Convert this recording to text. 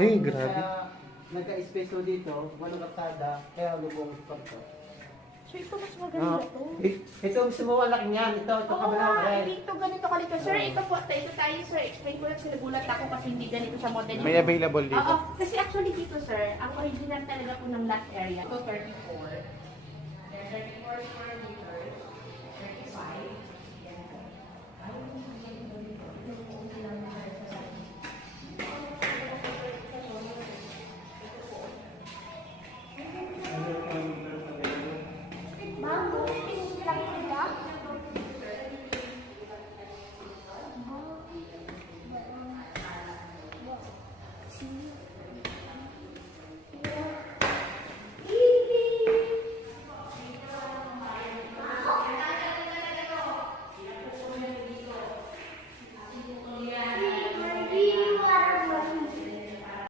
Ay, grabe. Nagka-space ko dito, walang kalsada, kaya lubong spot to. So ito mas maganda to. Ito gusto mo malaki niyan, ito Oo kabilang nga, red. dito ganito kalito. Sir, ito po, ito tayo sir. Explain ko lang sila, gulat ako kasi hindi ganito siya model. May available dito. Oo, kasi actually dito sir, ang original talaga po ng lot area. Ito 34. Then 34 square meters. 35.